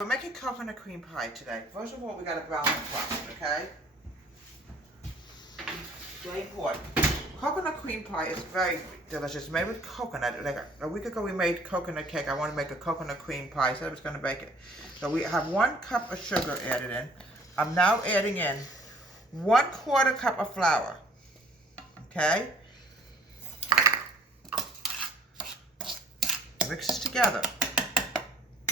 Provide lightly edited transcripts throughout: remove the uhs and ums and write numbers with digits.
We're making coconut cream pie today. First of all, we got to brown the crust, okay? Very important. Coconut cream pie is very delicious. It's made with coconut. Like a week ago, we made coconut cake. I want to make a coconut cream pie. I said I was going to bake it. So we have 1 cup of sugar added in. I'm now adding in 1/4 cup of flour. Okay? Mix this together.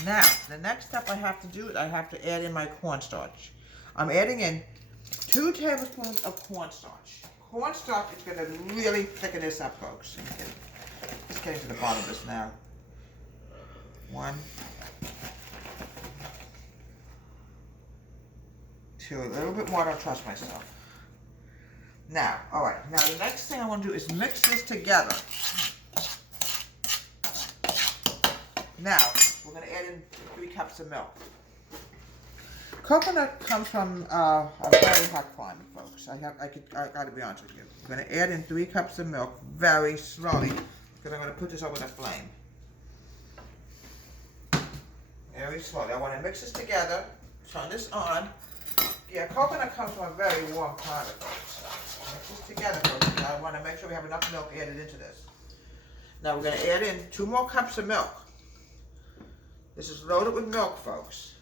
Now, the next step I have to do is I have to add in my cornstarch. I'm adding in 2 tablespoons of cornstarch. Cornstarch is going to really thicken this up, folks. Just getting to the bottom of this now. 1, 2, a little bit more, I don't trust myself. Now, alright, now the next thing I want to do is mix this together. Now, we're going to add in 3 cups of milk. Coconut comes from a very hot climate, folks. I got to be honest with you. I'm going to add in 3 cups of milk very slowly because I'm going to put this over the flame. Very slowly. I want to mix this together. Turn this on. Yeah, coconut comes from a very warm climate, folks. Mix this together, folks. I want to make sure we have enough milk added into this. Now we're going to add in 2 more cups of milk. This is loaded with milk, folks.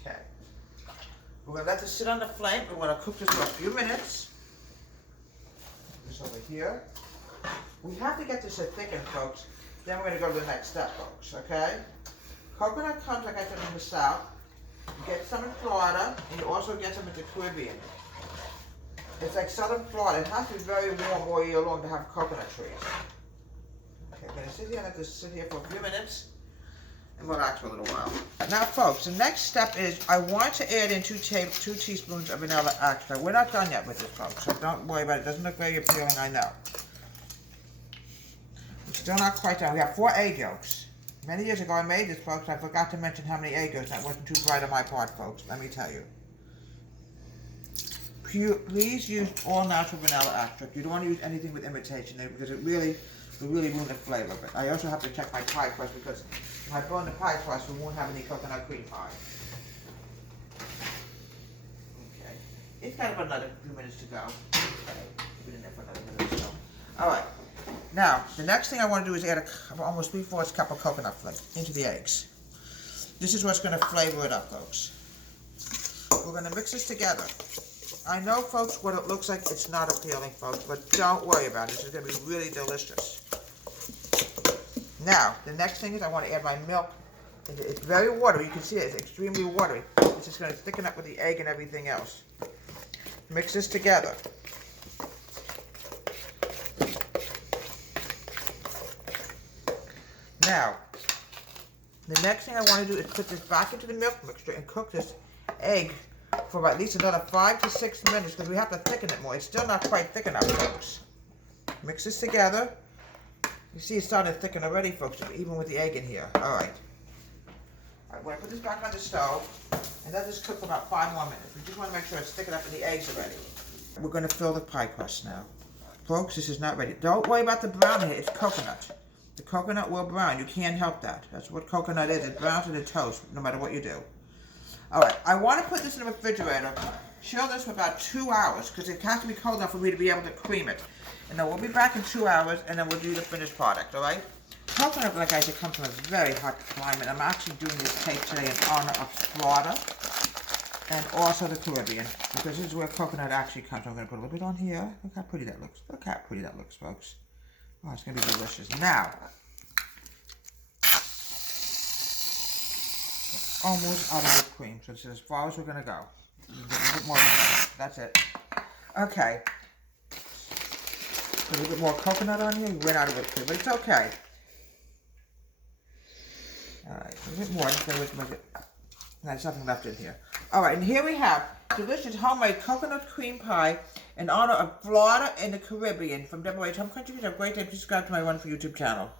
Okay. We're going to let this sit on the flame. We're going to cook this for a few minutes. Put this over here. We have to get this thickened, folks. Then we're going to go to the next step, folks, okay? Coconut comes, like I said, from the south. You get some in Florida, and you also get some in the Caribbean. It's like southern Florida. It has to be very warm all year long to have coconut trees. Okay, I'm going to sit here and let this sit here for a few minutes and relax for a little while. Now, folks, the next step is I want to add in 2 teaspoons of vanilla extract. We're not done yet with this, folks, so don't worry about it. It doesn't look very appealing, I know. We're still not quite done. We have 4 egg yolks. Many years ago I made this, folks. I forgot to mention how many egg yolks. That wasn't too bright on my part, folks. Let me tell you. Please use all natural vanilla extract. You don't want to use anything with imitation because it will really ruin the flavor of it. I also have to check my pie crust because if I burn the pie crust, we won't have any coconut cream pie. Okay. It's got about another few minutes to go. Okay. Put it in there for another minute or so. Alright. Now, the next thing I want to do is add almost 3/4 cup of coconut flake into the eggs. This is what's going to flavor it up, folks. We're going to mix this together. I know, folks, what it looks like. It's not appealing, folks, but don't worry about it. This is going to be really delicious. Now, the next thing is I want to add my milk. It's very watery. You can see it. It's extremely watery. It's just going to thicken up with the egg and everything else. Mix this together. Now, the next thing I want to do is put this back into the milk mixture and cook this egg for at least another 5 to 6 minutes because we have to thicken it more. It's still not quite thick enough, folks. Mix this together. You see it's starting to thicken already, folks, even with the egg in here. Alright. We're going to put this back on the stove and let this cook for about 5 more minutes. We just want to make sure it's thick enough in the eggs already. We're going to fill the pie crust now. Folks, this is not ready. Don't worry about the brown here. It's coconut. The coconut will brown. You can't help that. That's what coconut is. It browns in the toast, no matter what you do. Alright, I want to put this in the refrigerator. Chill this for about 2 hours because it has to be cold enough for me to be able to cream it. And then we'll be back in 2 hours and then we'll do the finished product, alright? Coconut, like I said, comes from a very hot climate. I'm actually doing this cake today in honor of Florida and also the Caribbean because this is where coconut actually comes from. I'm going to put a little bit on here. Look how pretty that looks. Look how pretty that looks, folks. Oh, it's going to be delicious. Now, almost out of whipped cream, so this is as far as we're going to go. A little bit more. That's it. Okay. Put a little bit more coconut on here. We went out of whipped cream, but it's okay. Alright, a little bit more. Just going to make it. There's nothing left in here. Alright, and here we have delicious homemade coconut cream pie in honor of Florida and the Caribbean from WH Home Country. Have a great day. Please subscribe to my wonderful YouTube channel.